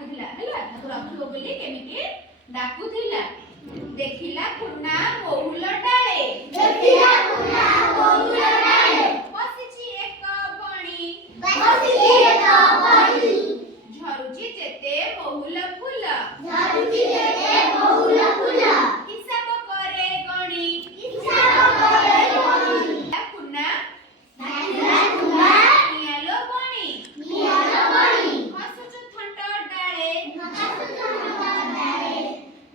डाकुथिला हला ताको रखिबो बोली केमिति डाकुथिला देखिला कुना महुल डाळे देखिला कुना महुल डाळे बसिछि एक बणी बसिछि एक बणी झरुछि जेते महुल फूल झरुछि जेते महुल फूल हिसाब करे गणी हिसाब करे गणी कुना देखिला कुना नियालो बणी नियालो बणी हसुछु थंड डाळे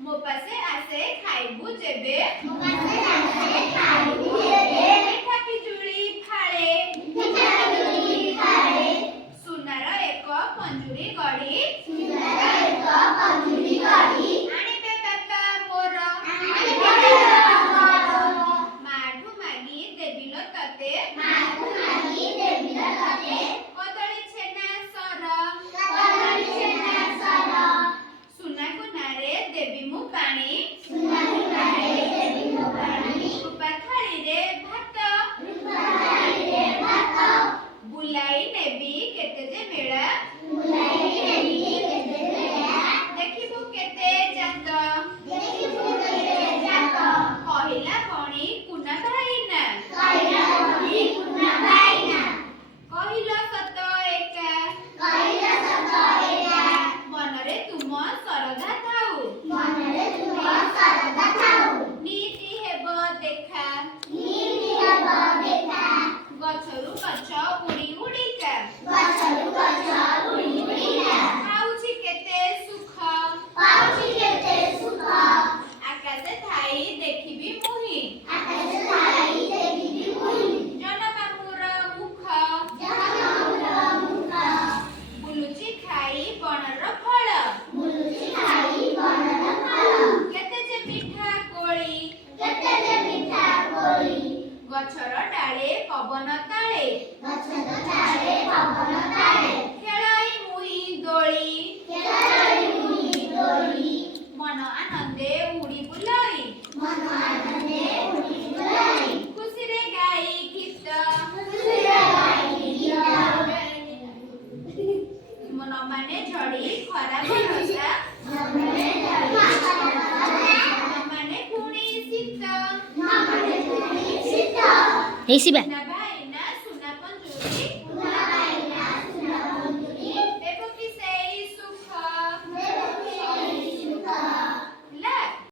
मो पासे आसे खाइबु जेबे मोकासे आसे खाइबु जेबे मिठा पिजुळी फाळे मिठा पिजुळी फाळे सुनार एक पंजुरी गडी सुंदर एक पंजुरी गडी आनिबे बापा मोर आनिबे बापा मोर माठू मागी देबिलो तते माठू मागी देबिलो तते कदळी छेना सर कदळी छेना सर सुना कुनारे देबी मु पानी सुना कुनारे देबी मु पानी रूपा थाळी रे भात रूपा थाळी रे भात बुलाई नेबी केते जे मेळा बुलाई नेबी केते मेळा देखिबु केते जात देखिबु केते जात कहिला बणी कुना भाईना कहिला बणी कुना भाईना कहिला सत एका कहिला सत एका मनरे तुम सरधा थाउ मनरे तुम सरधा थाउ नीति हेब देखा नीति हेब देखा गछरु गछ उडी उडीका गछरु गछ उडी उडीका पाउछि केते सुख पाउछि केते सुख आकाशे थाई देखिबी मुहि आकाशे थाई देखिबी मुहि जनमामुर मुख जनमामुर मुख बुलुछि खाई बनर फळ बुलुछि खाई बनर फळ केते जे मिठा कोळी केते जे मिठा कोळी गछर डाळे पवन ताळे गछर डाळे पवन ताळे खेळाई मुहि दोळी खेळाई मुहि दोळी मन आनंदे उडी बुलाई मन आनंदे उडी बुलाई खुशीरे गाई गीत खुशीरे गाई गीत मन माने झड़ी खरा बरसा नमने झड़ी माने पुणी शीत नमने पुणी शीत Hey, Siba.